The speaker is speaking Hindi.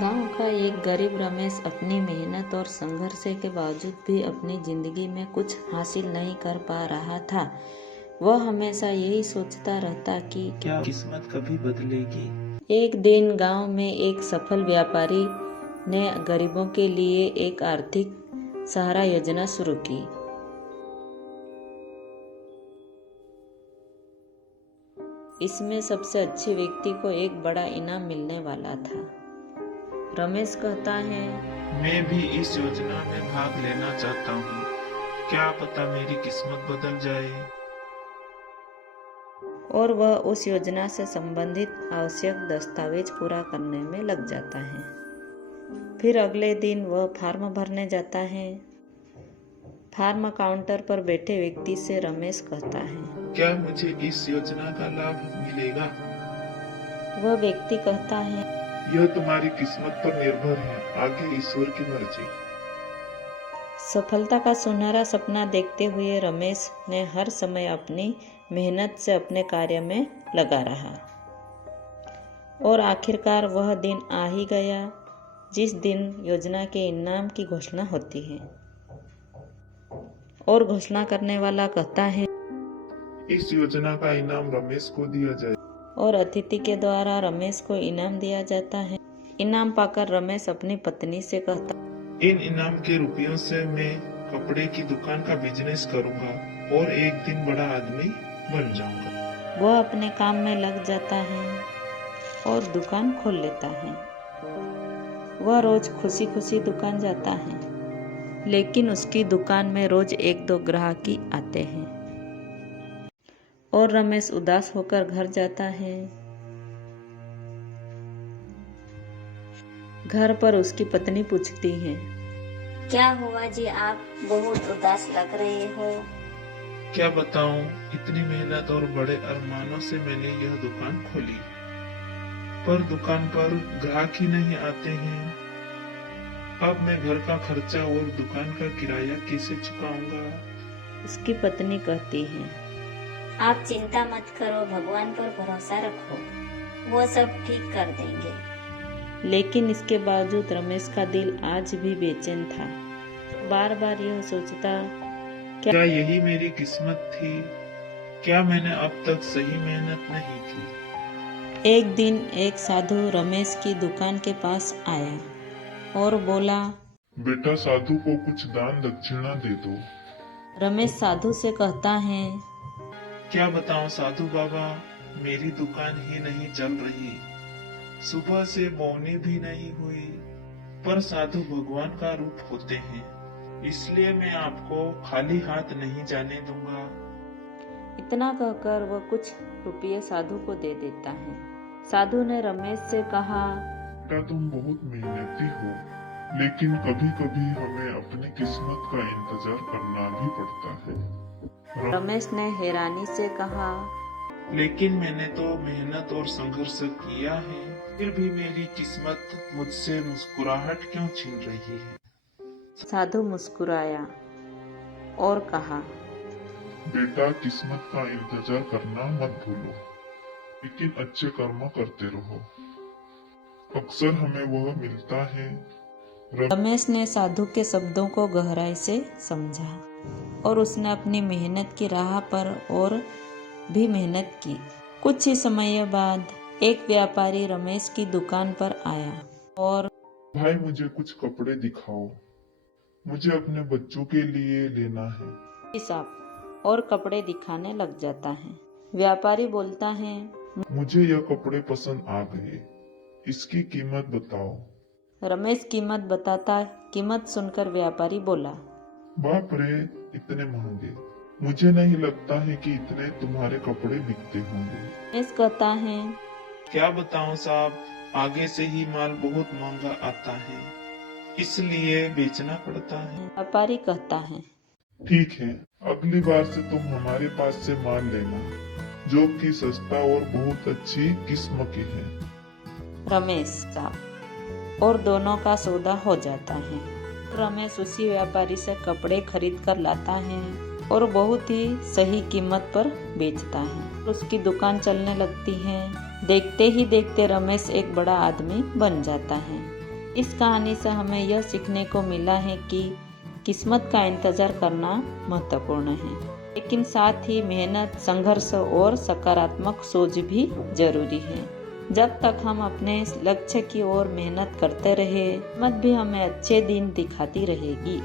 गांव का एक गरीब रमेश अपनी मेहनत और संघर्ष के बावजूद भी अपनी जिंदगी में कुछ हासिल नहीं कर पा रहा था। वह हमेशा यही सोचता रहता कि क्या किस्मत कभी बदलेगी। एक दिन गांव में एक सफल व्यापारी ने गरीबों के लिए एक आर्थिक सहारा योजना शुरू की। इसमें सबसे अच्छे व्यक्ति को एक बड़ा इनाम मिलने वाला था। रमेश कहता है, मैं भी इस योजना में भाग लेना चाहता हूँ। क्या पता मेरी किस्मत बदल जाए। और वह उस योजना से संबंधित आवश्यक दस्तावेज पूरा करने में लग जाता है। फिर अगले दिन वह फॉर्म भरने जाता है। फॉर्म काउंटर पर बैठे व्यक्ति से रमेश कहता है, क्या मुझे इस योजना का लाभ मिलेगा। वह व्यक्ति कहता है, यह तुम्हारी किस्मत पर निर्भर है, आगे ईश्वर की मर्जी। सफलता का सुनहरा सपना देखते हुए रमेश ने हर समय अपनी मेहनत से अपने कार्य में लगा रहा और आखिरकार वह दिन आ ही गया जिस दिन योजना के इनाम की घोषणा होती है। और घोषणा करने वाला कहता है, इस योजना का इनाम रमेश को दिया जाए। और अतिथि के द्वारा रमेश को इनाम दिया जाता है। इनाम पाकर रमेश अपनी पत्नी से कहता, इन इनाम के रुपयों से मैं कपड़े की दुकान का बिजनेस करूंगा और एक दिन बड़ा आदमी बन जाऊंगा। वह अपने काम में लग जाता है और दुकान खोल लेता है। वह रोज खुशी खुशी दुकान जाता है, लेकिन उसकी दुकान में रोज एक दो ग्राहक आते हैं और रमेश उदास होकर घर जाता है। घर पर उसकी पत्नी पूछती है, क्या हुआ जी, आप बहुत उदास लग रहे हो। क्या बताऊं, इतनी मेहनत और बड़े अरमानों से मैंने यह दुकान खोली, पर दुकान पर ग्राहक ही नहीं आते हैं। अब मैं घर का खर्चा और दुकान का किराया कैसे चुकाऊंगा। उसकी पत्नी कहती है, आप चिंता मत करो, भगवान पर भरोसा रखो, वो सब ठीक कर देंगे। लेकिन इसके बावजूद रमेश का दिल आज भी बेचैन था। बार बार यह सोचता, क्या यही मेरी किस्मत थी। क्या मैंने अब तक सही मेहनत नहीं की। एक दिन एक साधु रमेश की दुकान के पास आया और बोला, बेटा, साधु को कुछ दान दक्षिणा दे दो। रमेश साधु से कहता है, क्या बताऊं साधु बाबा, मेरी दुकान ही नहीं चल रही, सुबह से बोनी भी नहीं हुई। पर साधु भगवान का रूप होते हैं, इसलिए मैं आपको खाली हाथ नहीं जाने दूंगा। इतना कहकर वह कुछ रुपये साधु को दे देता है। साधु ने रमेश से कहा, बेटा, तुम बहुत मेहनती हो, लेकिन कभी कभी हमें अपनी किस्मत का इंतजार करना भी पड़ता है। रमेश ने हैरानी से कहा, लेकिन मैंने तो मेहनत और संघर्ष किया है, फिर भी मेरी किस्मत मुझसे मुस्कुराहट क्यों छीन रही है। साधु मुस्कुराया और कहा, बेटा, किस्मत का इंतजार करना मत भूलो, लेकिन अच्छे कर्म करते रहो, अक्सर हमें वह मिलता है। रमेश ने साधु के शब्दों को गहराई से समझा और उसने अपनी मेहनत की राह पर और भी मेहनत की। कुछ ही समय बाद एक व्यापारी रमेश की दुकान पर आया और, भाई, मुझे कुछ कपड़े दिखाओ, मुझे अपने बच्चों के लिए लेना है। हिसाब और कपड़े दिखाने लग जाता है। व्यापारी बोलता है, मुझे यह कपड़े पसंद आ गए, इसकी कीमत बताओ। रमेश कीमत बताता है। कीमत सुनकर व्यापारी बोला, बाप रे, इतने महंगे, मुझे नहीं लगता है कि इतने तुम्हारे कपड़े बिकते होंगे। रमेश कहता है, क्या बताऊं साहब, आगे से ही माल बहुत महंगा आता है, इसलिए बेचना पड़ता है। व्यापारी कहता है, ठीक है, अगली बार से तुम हमारे पास से माल लेना, जो कि सस्ता और बहुत अच्छी किस्म की है। रमेश साहब, और दोनों का सौदा हो जाता है। रमेश उसी व्यापारी से कपड़े खरीद कर लाता है और बहुत ही सही कीमत पर बेचता है। उसकी दुकान चलने लगती है। देखते ही देखते रमेश एक बड़ा आदमी बन जाता है। इस कहानी से हमें यह सीखने को मिला है कि किस्मत का इंतजार करना महत्वपूर्ण है, लेकिन साथ ही मेहनत, संघर्ष और सकारात्मक सोच भी जरूरी है। जब तक हम अपने लक्ष्य की ओर मेहनत करते रहे, किस्मत भी हमें अच्छे दिन दिखाती रहेगी।